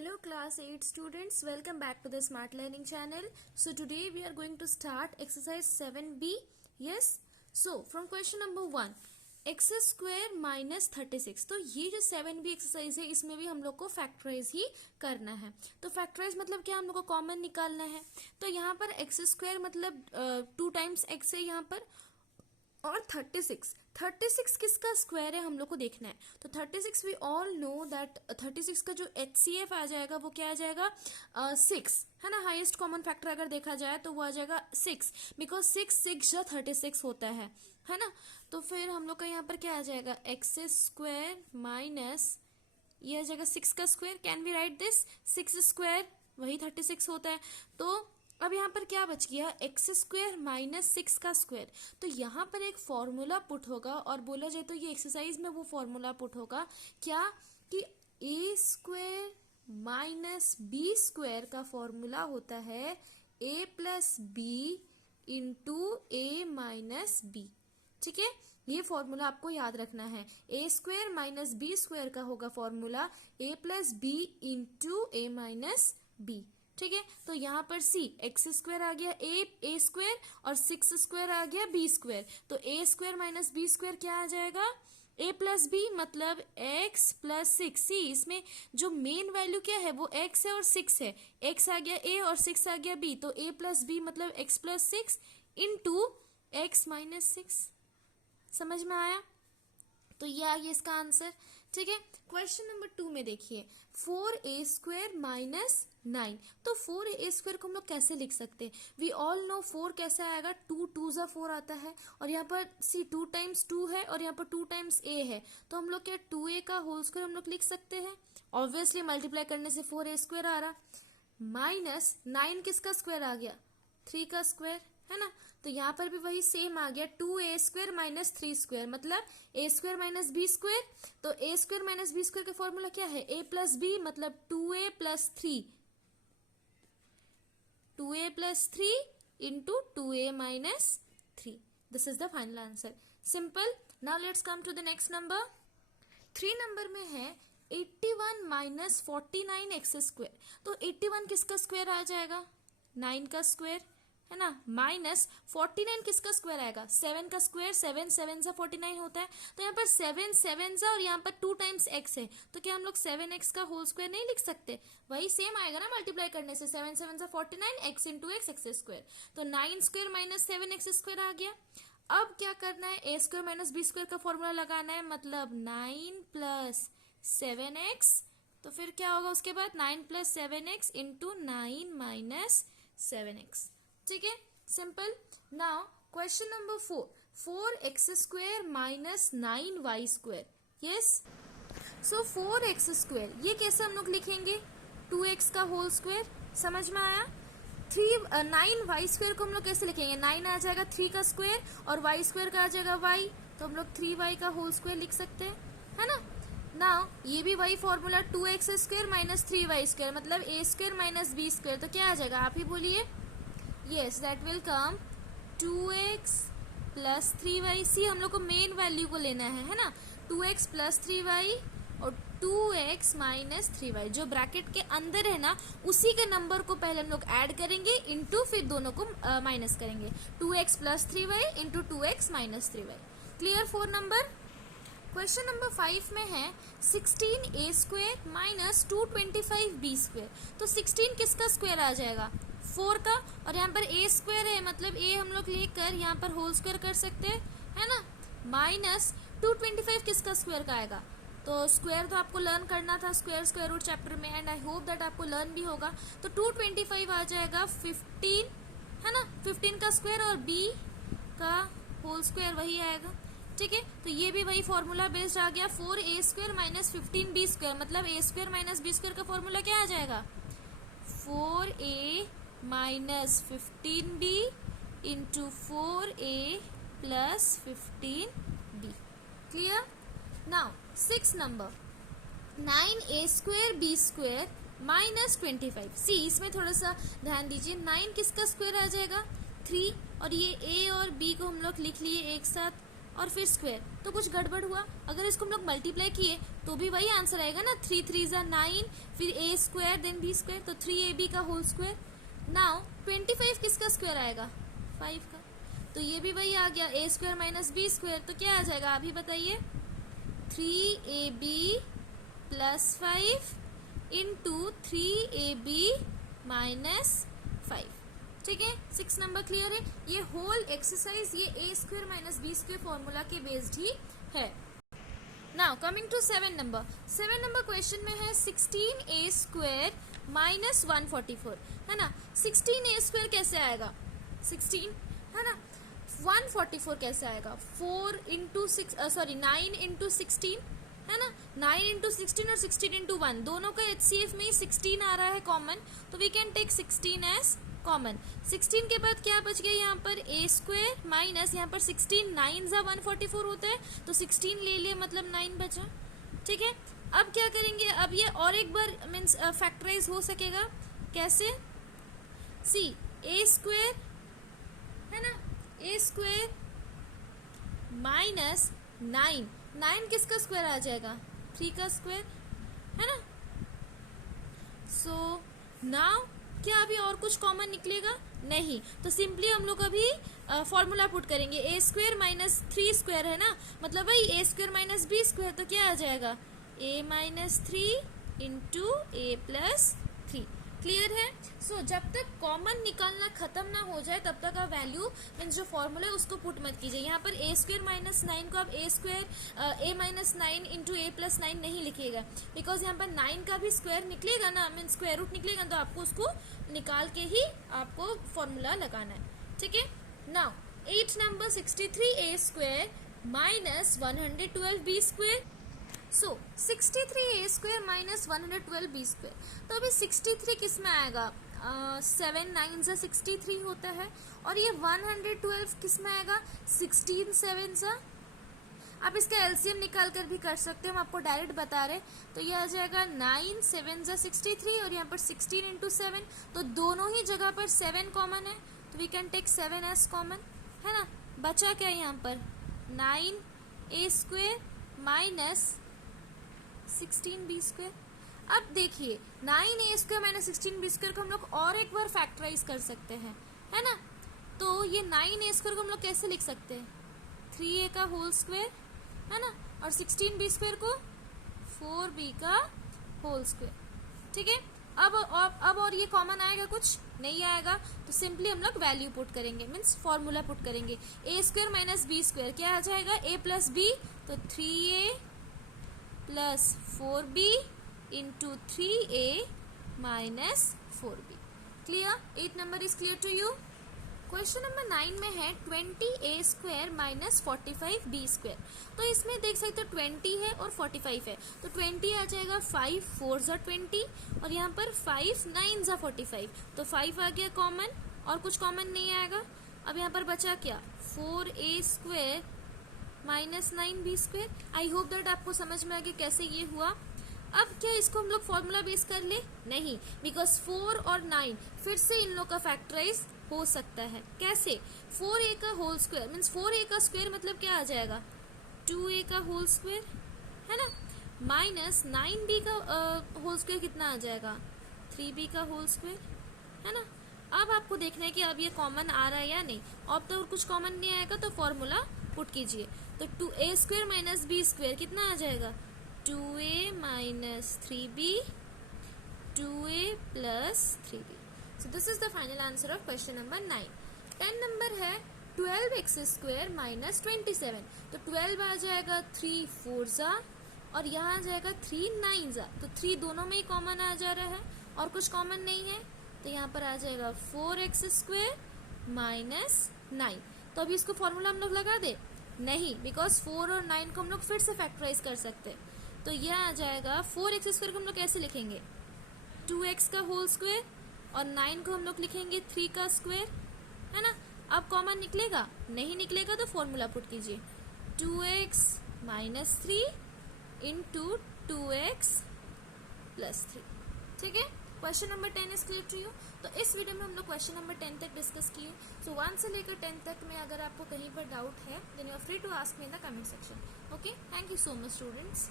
Hello class 8 students, welcome back to the Smart Learning channel. So today we are going to start exercise 7b. Yes, so from question number 1, x square minus 36. तो ये जो 7b exercise है इसमें भी हम लोग को factorise ही करना है. तो फैक्टराइज मतलब क्या, हम लोग को कॉमन निकालना है. तो यहाँ पर एक्स स्क्वायर मतलब 2 टाइम्स एक्स है यहाँ पर, और 36 किसका स्क्वायर है हम लोग को देखना है. तो 36 वी ऑल नो दैट 36 का जो HCF आ जाएगा वो क्या आ जाएगा 6 है ना. हाईएस्ट कॉमन फैक्टर अगर देखा जाए तो वो आ जाएगा 6, बिकॉज 6 जो 36 होता है ना. तो फिर हम लोग का यहाँ पर क्या आ जाएगा एक्स स्क्वायर माइनस ये आ जाएगा 6 का square. Can we write this 6 square वही 36 होता है. तो अब यहाँ पर क्या बच गया एक्स स्क्वायर माइनस 6 का स्क्वायर. तो यहाँ पर एक फॉर्मूला पुट होगा और बोला जाए तो ये एक्सरसाइज में वो फॉर्मूला पुट होगा क्या कि ए स्क्वायर माइनस बी स्क्वायर का फॉर्मूला होता है ए प्लस बी इंटू ए माइनस बी. ठीक है, ये फॉर्मूला आपको याद रखना है. ए स्क्वायर माइनस बी स्क्वायर का होगा फॉर्मूला ए प्लस बी इंटू ए माइनस बी. ठीक है, तो यहाँ पर सी एक्स स्क्वायर आ गया ए स्क्वायर और 6 स्क्वायर आ गया बी स्क्वायर. तो ए स्क्वायर माइनस बी स्क्वायर क्या आ जाएगा ए प्लस बी मतलब एक्स प्लस 6. सी इसमें जो मेन वैल्यू क्या है वो एक्स है और 6 है. एक्स आ गया ए और 6 आ गया बी. तो ए प्लस बी मतलब x plus 6 into x minus 6. समझ में आया? तो ये आ गया इसका आंसर. ठीक है, क्वेश्चन नंबर 2 में देखिए 4a स्क्वायर माइनस 9. तो 4a स्क्वायर को हम लोग कैसे लिख सकते हैं. वी ऑल नो 4 कैसे आएगा 2 2 जा 4 आता है और यहाँ पर सी 2 टाइम्स 2 है और यहाँ पर 2 टाइम्स a है. तो हम लोग क्या 2a का होल स्क्वायर हम लोग लिख सकते हैं. ऑब्वियसली मल्टीप्लाई करने से 4a स्क्वायर आ रहा. माइनस 9 किसका स्क्वायर आ गया 3 का स्क्वायर है ना. तो यहाँ पर भी वही सेम आ गया 2a स्क्वायर माइनस 3 स्क्वायर मतलब a square minus B square. तो a square minus B square का फॉर्मूला क्या है a प्लस बी मतलब 2a plus 3 into 2a minus 3. This is the final answer. Simple. Now let's come to the next number. 3 number में है 81 minus 49 x square. तो 81 किसका square आ जाएगा 9 का स्क्वायर है ना. माइनस 49 किसका स्क्वायर आएगा 7 का स्क्वायर. 7 7 सा 49 होता है. तो यहाँ पर 7 7 सा और यहाँ पर 2 टाइम्स x है. तो क्या हम लोग 7x का होल स्क्वायर नहीं लिख सकते. वही सेम आएगा ना मल्टीप्लाई करने से. 7 7 सा 49 x into x x square. तो 9 स्क्वायर माइनस 7x स्क्वायर आ गया. अब क्या करना है ए स्क्वायर माइनस बी स्क्वायर का फॉर्मूला लगाना है मतलब 9 प्लस 7x. तो फिर क्या होगा उसके बाद 9 plus 7x into 9 minus 7x. ठीक है, simple. Now question number 4x square minus 9y square. Yes, so 4x square ये कैसे हम लोग लिखेंगे 2x का होल स्क्वायर. समझ में आया. 9y स्क्वायर को हम लोग कैसे लिखेंगे 9 आ जाएगा 3 का स्क्वायर और y स्क्वायर का आ जाएगा y. तो हम लोग 3y का होल स्क्वायर लिख सकते हैं है ना. नाउ ये भी वही formula 2x square minus 3y square मतलब a square minus b square. तो क्या आ जाएगा आप ही बोलिए. Yes, that will come 2x plus 3y. सी हम लोग को मेन वैल्यू को लेना है ना. 2x plus 3y और 2x माइनस 3y जो ब्रैकेट के अंदर है ना उसी के नंबर को पहले हम लोग ऐड करेंगे इंटू फिर दोनों को माइनस करेंगे. 2x plus 3y into 2x minus 3y. Clear 4 number. Question number 5 में है 16a square minus 225b square. तो 16 किसका स्क्वायर आ जाएगा 4 का और यहाँ पर a स्क्वायर है मतलब a हम लोग लेकर यहाँ पर होल स्क्वायर कर सकते हैं है ना. माइनस 225 किसका स्क्वायर का आएगा. तो स्क्वायर तो आपको लर्न करना था स्क्वायर रूट चैप्टर में एंड आई होप दैट आपको लर्न भी होगा. तो 225 आ जाएगा 15 है ना. 15 का स्क्वायर और b का होल स्क्वायर वही आएगा. ठीक है, तो ये भी वही फॉर्मूला बेस्ड आ गया 4a square minus 15b square मतलब a square minus b square का फॉर्मूला क्या आ जाएगा 4a minus 15b into 4a plus 15b. Clear. Now 6 number 9a square b square minus 25. सी इसमें थोड़ा सा ध्यान दीजिए 9 किसका स्क्वायर आ जाएगा 3 और ये a और b को हम लोग लिख लिए एक साथ और फिर स्क्वायर, तो कुछ गड़बड़ हुआ। अगर इसको हम लोग मल्टीप्लाई किए तो भी वही आंसर आएगा ना, 3 3 ज़ा 9, फिर a square then b square, तो 3ab का होल स्क्वायर। नाउ 25 किसका स्क्वायर आएगा, 5 का, तो ये भी वही आ गया, a square minus b square, तो क्या आ जाएगा अभी बताइए, 3ab plus 5 into 3ab minus 5। ठीक है, 6 नंबर क्लियर है। ये होल एक्सरसाइज ये a square minus b square formula के बेस्ड ही है। Now coming to 7 number. 7 number question में है 16a स्क्वायर माइनस 144, है ना। 16a स्क्वायर कैसे आएगा, 16 है ना, 144 कैसे आएगा, 4 इंटू 6 सॉरी 9 इंटू 16 है ना, 9 इंटू 16 और 16 इंटू 1 दोनों का HCF में ही 16 आ रहा है कॉमन, तो we can take 16 as common. 16 के बाद क्या बच गया यहाँ पर, a स्क्वायर माइनस यहाँ पर 16 9 ज़ा 144 होता है, तो 16 ले लिए मतलब 9 बचा। ठीक है, अब क्या करेंगे, अब ये और एक बार मीन्स फैक्टराइज हो सकेगा, कैसे, सी a स्क्वायर है ना, a स्क्वायर माइनस 9, 9 किसका स्क्वायर आ जाएगा, 3 का स्क्वायर, है ना। सो नाउ क्या अभी और कुछ कॉमन निकलेगा, नहीं, तो सिंपली हम लोग अभी फॉर्मूला पुट करेंगे, a स्क्वायर माइनस 3 स्क्वायर है ना, मतलब वही a square minus b square, तो क्या आ जाएगा, a minus 3 into a plus 3। Clear है। सो जब तक कॉमन निकालना खत्म ना हो जाए तब तक आप वैल्यू मीन्स जो फॉर्मूला है उसको पुट मत कीजिए। यहाँ पर a स्क्वायर माइनस 9 को आप a minus 9 into a plus 9 नहीं लिखिएगा, बिकॉज यहाँ पर 9 का भी स्क्वायर निकलेगा ना, मीन्स स्क्वायर रूट निकलेगा, तो आपको उसको निकाल के ही आपको फॉर्मूला लगाना है। ठीक है, now 8 number 63a square minus 112b square. So 63a square minus 112b square, तो अभी 63 किस में आएगा, 7 9 ज़ा 63 होता है, और ये 112 किस में आएगा, 16 7 ज़ा। आप इसका एलसीएम निकाल कर भी कर सकते हैं, हम आपको डायरेक्ट बता रहे, तो ये आ जाएगा 9 7 ज़ा 63 और यहाँ पर 16 इंटू 7, तो दोनों ही जगह पर 7 कॉमन है, तो we can take 7 as common, है ना। बचा क्या यहाँ पर, 9a square minus 16b square. अब देखिए 9a square minus 16b square को हम लोग और एक बार फैक्टराइज कर सकते हैं, है ना। तो ये 9a स्क्वायर को हम लोग कैसे लिख सकते हैं, 3a का होल स्क्वायर, है ना, और 16b स्क्वायर को 4b का होल स्क्वायर। ठीक है, अब और ये कॉमन आएगा, कुछ नहीं आएगा, तो सिंपली हम लोग वैल्यू पुट करेंगे, मीन्स फॉर्मूला पुट करेंगे, a square minus b square क्या आ जाएगा, a प्लस b, तो 3a plus 4b into 3a minus 4b। Clear, 8 number is clear to you. Question number 9 में है 20a square minus 45b square, तो इसमें देख सकते हो 20 है और 45 है, तो 20 आ जाएगा 5 4 ज़ा 20 और यहाँ पर 5 9 ज़ा 45, तो 5 आ गया कॉमन और कुछ कॉमन नहीं आएगा। अब यहाँ पर बचा क्या, 4a square minus 9b square. I hope that आपको समझ में आ गया कैसे ये हुआ। अब क्या इसको हम लोग फॉर्मूला बेस कर ले, नहीं, बिकॉज 4 और 9 फिर से इन लोग का फैक्टराइज हो सकता है, कैसे, 4a का होल स्क्वायर मीन्स 4a का स्क्वायर मतलब क्या आ जाएगा, 2a का होल स्क्वायर, है ना, माइनस 9b का होल स्क्वायर कितना आ जाएगा, 3b का होल स्क्वायर, है ना। अब आपको देखना है कि अब ये कॉमन आ रहा है या नहीं, अब तो कुछ कॉमन नहीं आएगा तो फॉर्मूला पुट कीजिए, तो 2a square minus b square कितना आ जाएगा, 2a minus 3b 2a plus 3b। So this is the final answer of question number 9। 10 number है 12x स्क्वायर माइनस 27, तो 12 आ जाएगा 3 4 ज़ा और यहाँ आ जाएगा 3 9 ज़ा, तो 3 दोनों में ही कॉमन आ जा रहा है और कुछ कॉमन नहीं है, तो यहाँ पर आ जाएगा 4x स्क्वायर माइनस 9। तो अभी इसको फॉर्मूला हम लोग लगा दे, नहीं, बिकॉज 4 और 9 को हम लोग फिर से फैक्टराइज कर सकते हैं, तो यह आ जाएगा 4x स्क्वायर को हम लोग कैसे लिखेंगे, 2x का होल स्क्वायर और 9 को हम लोग लिखेंगे 3 का स्क्वायर, है ना। अब कॉमन निकलेगा, नहीं निकलेगा तो फॉर्मूला पुट कीजिए, 2x minus 3 into 2x plus 3। ठीक है, question number 10 is clear to you. तो इस वीडियो में हम लोग क्वेश्चन नंबर 10 तक डिस्कस किए। सो 1 से लेकर 10 तक में अगर आपको कहीं पर डाउट है then you are free to ask me in the comment section. Okay, thank you so much students.